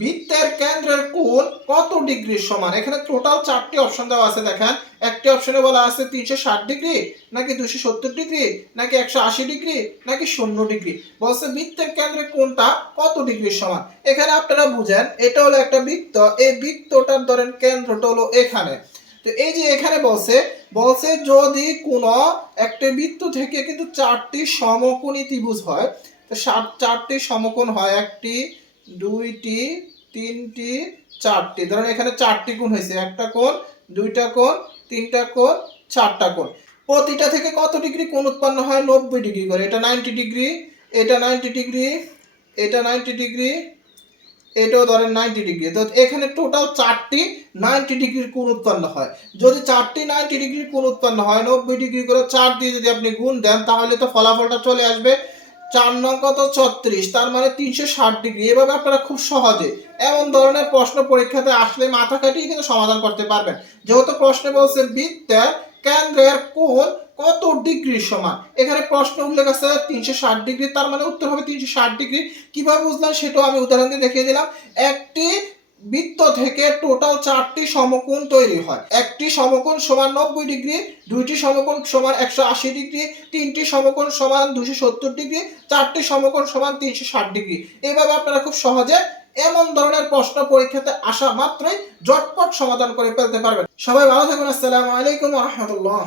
বৃত্তের কেন্দ্রের কোণ কত ডিগ্রি সমান? এখানে টোটাল চারটি অপশন দেওয়া আছে, দেখেন। একটি অপশনে বলা আছে তিনশো ষাট ডিগ্রি, নাকি দুশো সত্তর ডিগ্রি, নাকি একশো আশি ডিগ্রি, নাকি শূন্য ডিগ্রি। বলছে বৃত্তের কেন্দ্রের কোণটা কত ডিগ্রি সমান? এখানে আপনারা বুঝেন, এটা হলো একটা বৃত্ত, এই বৃত্তটার ধরেন কেন্দ্রটা হলো এখানে। তো এই যে এখানে বলছে বলছে যদি কোনো একটা বৃত্ত থেকে কিন্তু চারটি সমকোণী ত্রিভুজ হয়, তো চারটি সমকোণ হয় একটি দুইটি, তিনটি, চারটি। ধরেন এখানে চারটি কোণ হয়েছে। একটা কোণ, দুইটা কোণ, তিনটা কোণ, চারটা কোণ। প্রতিটা থেকে কত ডিগ্রি কোণ উৎপন্ন হয়? নব্বই ডিগ্রি করে। এটা নাইনটি ডিগ্রি, এটা নাইনটি ডিগ্রি, এটা নাইনটি ডিগ্রি, এটাও ধরেন নাইনটি ডিগ্রি। তো এখানে টোটাল চারটি নাইনটি ডিগ্রির কোণ উৎপন্ন হয়। যদি চারটি নাইনটি ডিগ্রির কোণ উৎপন্ন হয়, নব্বই ডিগ্রি করে চার দিয়ে যদি আপনি গুণ দেন, তাহলে তো ফলাফলটা চলে আসবে চার নং কত? ছত্রিশ। তার মানে তিনশো ষাট ডিগ্রি। এভাবে আপনারা খুব সহজে এমন ধরনের প্রশ্ন পরীক্ষাতে আসলে মাথা কাটিয়ে কিন্তু সমাধান করতে পারবেন। যেহেতু প্রশ্ন বলছে বৃত্তের কেন্দ্রের কোন কত ডিগ্রির সমান? এখানে প্রশ্ন উল্লেখ আছে তিনশো ষাট ডিগ্রি, তার মানে উত্তর হবে তিনশো ষাট ডিগ্রি। কীভাবে বুঝলাম সেটাও আমি উদাহরণ দিয়ে দেখিয়ে দিলাম। একটি বৃত্ত থেকে টোটাল চারটি সমকোণ তৈরি হয়। একটি সমকোণ সমান নব্বই ডিগ্রি, দুইটি সমকোণ সমান একশো আশি ডিগ্রি, তিনটি সমকোণ সমান দুশো সত্তর ডিগ্রি, চারটি সমকোণ সমান তিনশো ষাট ডিগ্রি। এইভাবে আপনারা খুব সহজে এমন ধরনের প্রশ্ন পরীক্ষাতে আসা মাত্রই জটপট সমাধান করে ফেলতে পারবেন। সবাই ভালো থাকুন, আসসালামু আলাইকুম রহমতুল্লাহ।